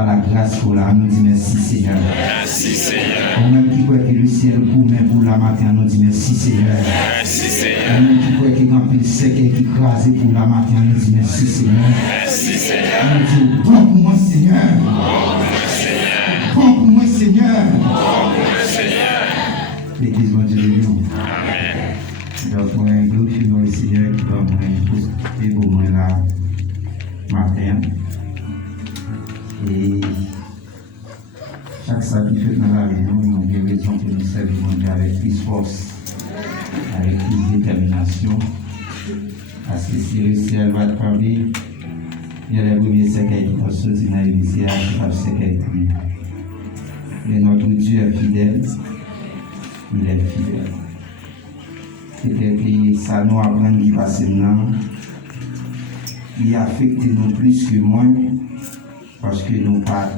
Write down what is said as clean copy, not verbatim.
par la grâce pour la nous dit merci Seigneur. Merci Seigneur. Au même qui croit que le ciel promet pour la matin, nous dit merci Seigneur. Merci Seigneur. Au même qui croit que quand il sait qu'il est écrasé pour la matin, nous dit merci Seigneur. Merci Seigneur. Nous dit bon pour moi Seigneur. Bon pour moi Seigneur. L'église va Dieu de nous. Amen. Donc, moi, glorifions le Seigneur qui va m'aider pour moi là matin. Et chaque sacrifice dans la vie, nous avons bien raison pour nous servir avec plus force, avec plus détermination. Parce que si le ciel va parler, il y a les premiers séquelles qui vont sortir dans l'église, il y a les séquelles qui. Mais notre Dieu est fidèle, il est fidèle. C'est-à-dire que ça nous apprend qui passe maintenant, il affecte nous plus que moins, parce que nous pas